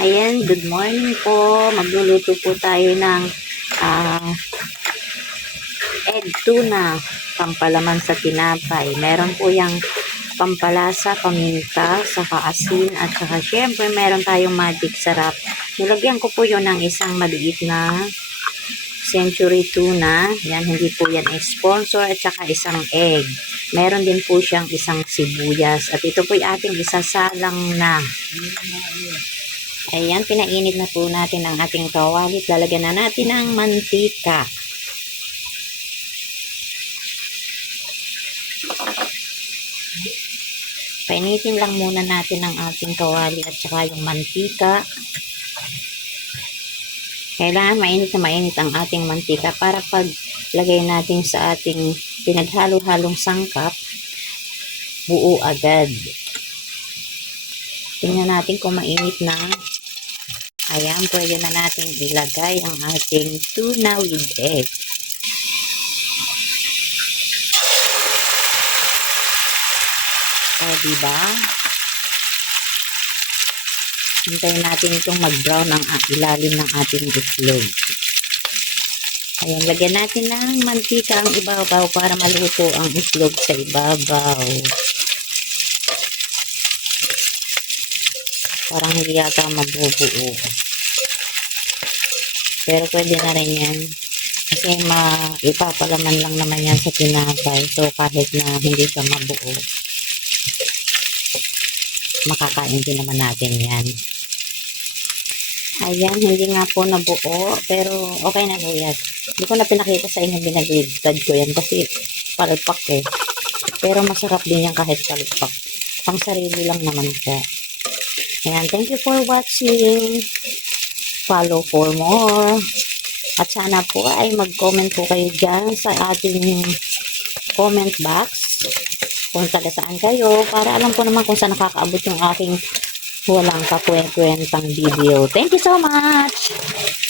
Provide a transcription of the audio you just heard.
Ayan, good morning po. Magluluto po tayo ng ah, egg tuna, pampalaman sa tinapay. Meron po yung pampalasa, paminta, saka asin, at saka syempre meron tayong magic sarap. Nilagyan ko po yun ng isang maliit na century tuna. Yan, hindi po yan sponsor, at saka isang egg. Meron din po siyang isang sibuyas. At ito po yung ating isasalang na. Ayan, pinainit na po natin ang ating kawali. Lalagyan na natin ng mantika. Painitin lang muna natin ang ating kawali at saka yung mantika. Kailangan mainit na mainit ang ating mantika para pag lagay natin sa ating pinaghalo-halong sangkap, buo agad. Tingnan natin kung mainit na. Ayan, pwede na natin ilagay ang ating tuna with egg. O, diba? Hintayin natin itong mag-brown ang ilalim ng ating itlog. Ayan, lagyan natin ng mantika ang ibabaw para maluto ang itlog sa ibabaw. Parang hindi yata mabubuo. Pero pwede na rin yan. Kasi ipapalaman lang naman yan sa tinapay. So kahit na hindi ka mabuo, makakain din naman natin yan. Ayan, hindi nga po nabuo. Pero okay na po yan. Hindi ko na pinakita sa inyo, binagligtad ko yan kasi palpak eh. Pero masarap din yan kahit palpak. Pang sarili lang naman po. Ayan, thank you for watching. Follow for more. At sana po ay mag-comment po kayo dyan sa ating comment box. Kung taga saan kayo. Para alam ko naman kung saan nakakaabot yung aking walang kakwentang video. Thank you so much!